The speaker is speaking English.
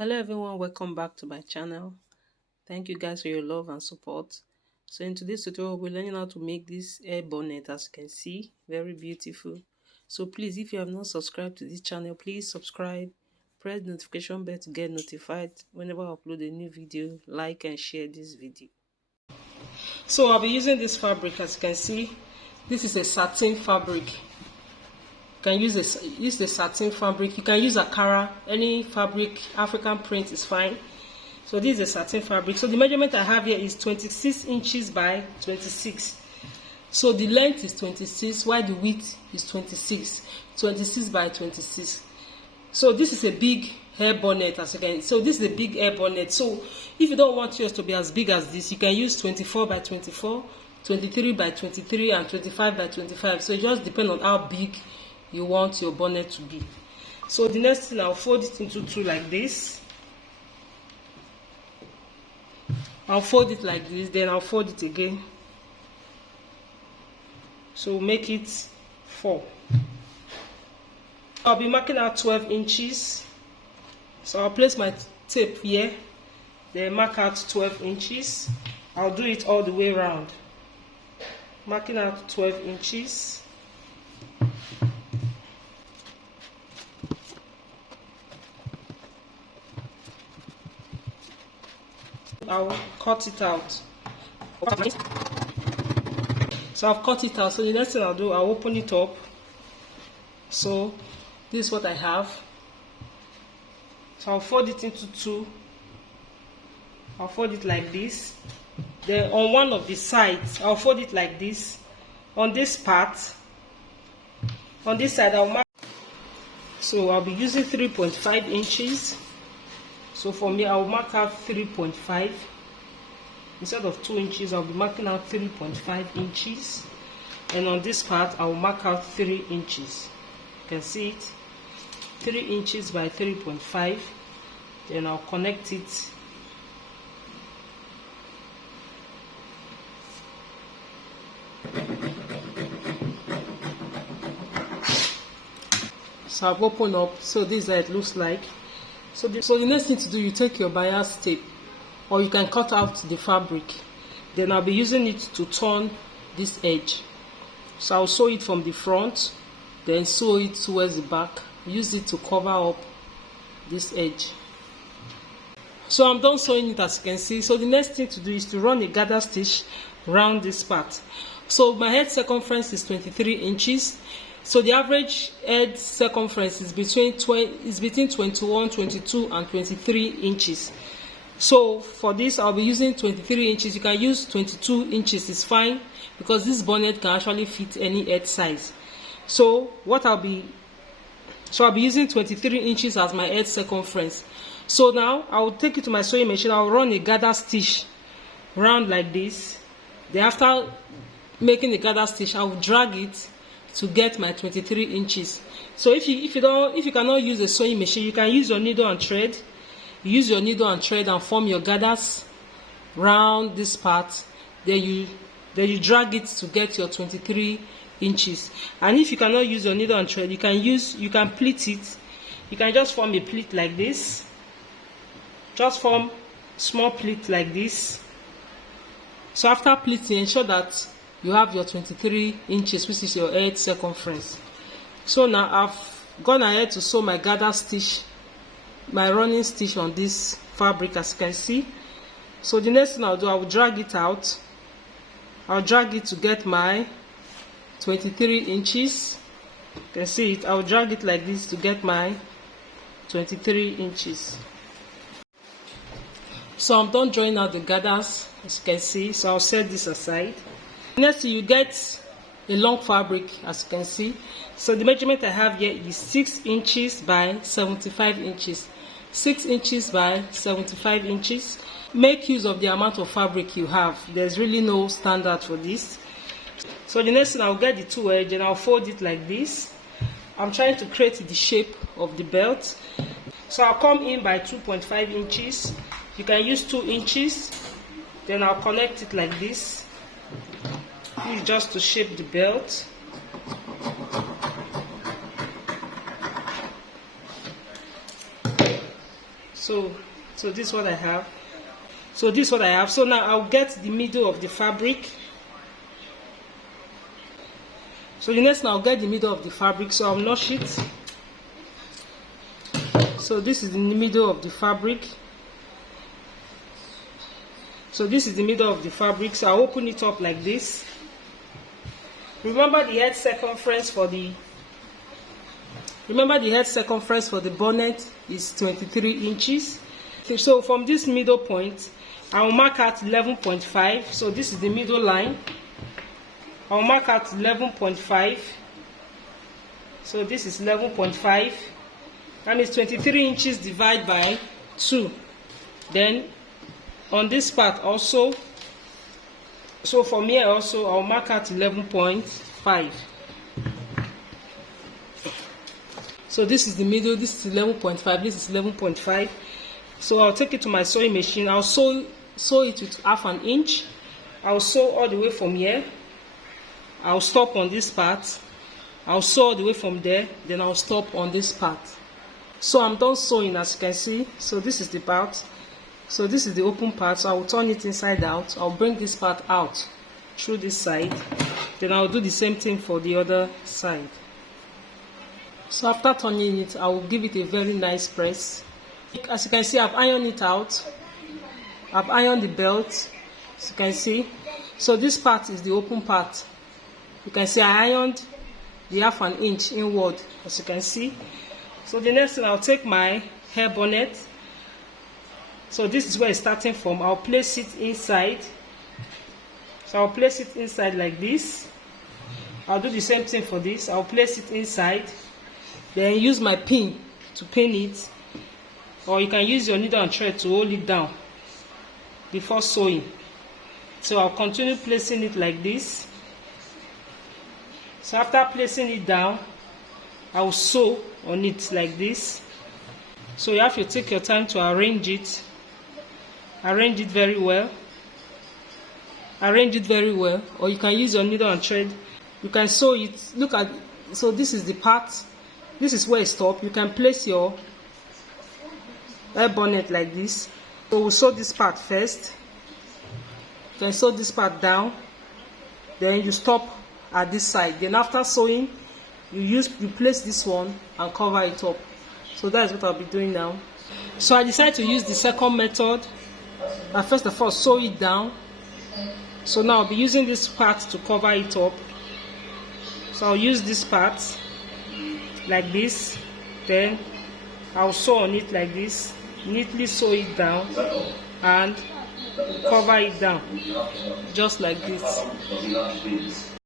Hello everyone, welcome back to my channel. Thank you guys for your love and support. So in today's tutorial, we're learning how to make this hair bonnet. As you can see, very beautiful. So please, if you have not subscribed to this channel, please subscribe, press the notification bell to get notified whenever I upload a new video. Like and share this video. So I'll be using this fabric. As you can see, this is a satin fabric. You can use the satin fabric. You can use Akara, any fabric, African print is fine. So this is a satin fabric. So the measurement I have here is 26 inches by 26. So the length is 26, while the width is 26 by 26. So this is a big hair bonnet, as you can. So this is a big hair bonnet. So if you don't want yours to be as big as this, you can use 24 by 24, 23 by 23, and 25 by 25. So it just depends on how big you want your bonnet to be. So the next thing, I'll fold it into two like this. I'll fold it like this, then I'll fold it again. So make it 4. I'll be marking out 12 inches. So I'll place my tape here, then mark out 12 inches. I'll do it all the way around. Marking out 12 inches. I'll cut it out. So I've cut it out. So the next thing I'll do, I'll open it up. So this is what I have. So I'll fold it into two. I'll fold it like this. Then on one of the sides, I'll fold it like this. On this part, on this side, I'll mark. So I'll be using 3.5 inches. So for me, I'll mark out 3.5. Instead of 2 inches, I'll be marking out 3.5 inches. And on this part, I'll mark out 3 inches. You can see it. 3 inches by 3.5. Then I'll connect it. So I've opened up. So this is how it looks like. So the next thing to do, you take your bias tape, or you can cut out the fabric. Then I'll be using it to turn this edge. So I'll sew it from the front, then sew it towards the back. Use it to cover up this edge. So I'm done sewing it, as you can see. So the next thing to do is to run a gather stitch around this part. So my head circumference is 23 inches. So the average head circumference is between 21, 22, and 23 inches. So for this, I'll be using 23 inches. You can use 22 inches, it's fine, because this bonnet can actually fit any head size. So I'll be using 23 inches as my head circumference. So now I'll take it to my sewing machine. I'll run a gather stitch round like this. Then after making the gather stitch, I'll drag it to get my 23 inches. So if you cannot use a sewing machine, you can use your needle and thread. You use your needle and thread and form your gathers round this part. Then you drag it to get your 23 inches. And if you cannot use your needle and thread, you can pleat it. You can just form a pleat like this. Just form small pleat like this. So after pleating, ensure that you have your 23 inches, which is your head circumference. So now I've gone ahead to sew my gather stitch, my running stitch on this fabric, as you can see. So the next thing I'll do, I will drag it out. I'll drag it to get my 23 inches. You can see it. I'll drag it like this to get my 23 inches. So I'm done drawing out the gathers, as you can see. So I'll set this aside. Next, you get a long fabric, as you can see. So the measurement I have here is 6 inches by 75 inches. 6 inches by 75 inches. Make use of the amount of fabric you have. There's really no standard for this. So the next thing, I'll get the two edge and I'll fold it like this. I'm trying to create the shape of the belt. So I'll come in by 2.5 inches. You can use 2 inches. Then I'll connect it like this. This is just to shape the belt. So this is what I have. So this is what I have. So now I'll get the middle of the fabric. So the next, I'll get the middle of the fabric. So I'll notch it. So this is the middle of the fabric. So this is the middle of the fabric. So I'll open it up like this. Remember the head circumference for the bonnet is 23 inches. Okay, so from this middle point, I will mark out 11.5. So this is the middle line. I will mark out 11.5. So this is 11.5. That means 23 inches divided by 2. Then on this part also, so from here also, I'll mark out 11.5. So this is the middle, this is 11.5, this is 11.5. So I'll take it to my sewing machine. I'll sew it with half an inch. I'll sew all the way from here. I'll stop on this part. I'll sew all the way from there. Then I'll stop on this part. So I'm done sewing, as you can see. So this is the part. So this is the open part. So I will turn it inside out. I'll bring this part out through this side. Then I'll do the same thing for the other side. So after turning it, I will give it a very nice press. As you can see, I've ironed it out. I've ironed the belt, as you can see. So this part is the open part. You can see I ironed the half an inch inward, as you can see. So the next thing, I'll take my hair bonnet. So this is where it's starting from. I'll place it inside. So I'll place it inside like this. I'll do the same thing for this. I'll place it inside. Then use my pin to pin it. Or you can use your needle and thread to hold it down before sewing. So I'll continue placing it like this. So after placing it down, I will sew on it like this. So you have to take your time to arrange it. Arrange it very well. Arrange it very well. Or you can use your needle and thread. You can sew it. Look at, so this is the part. This is where it stops. You can place your hair bonnet like this. So we'll sew this part first. You can sew this part down. Then you stop at this side. Then after sewing, you place this one and cover it up. So that is what I'll be doing now. So I decided to use the second method. I first of all sew it down. So now I'll be using this part to cover it up. So I'll use this part like this. Then I'll sew on it like this. Neatly sew it down and cover it down just like this.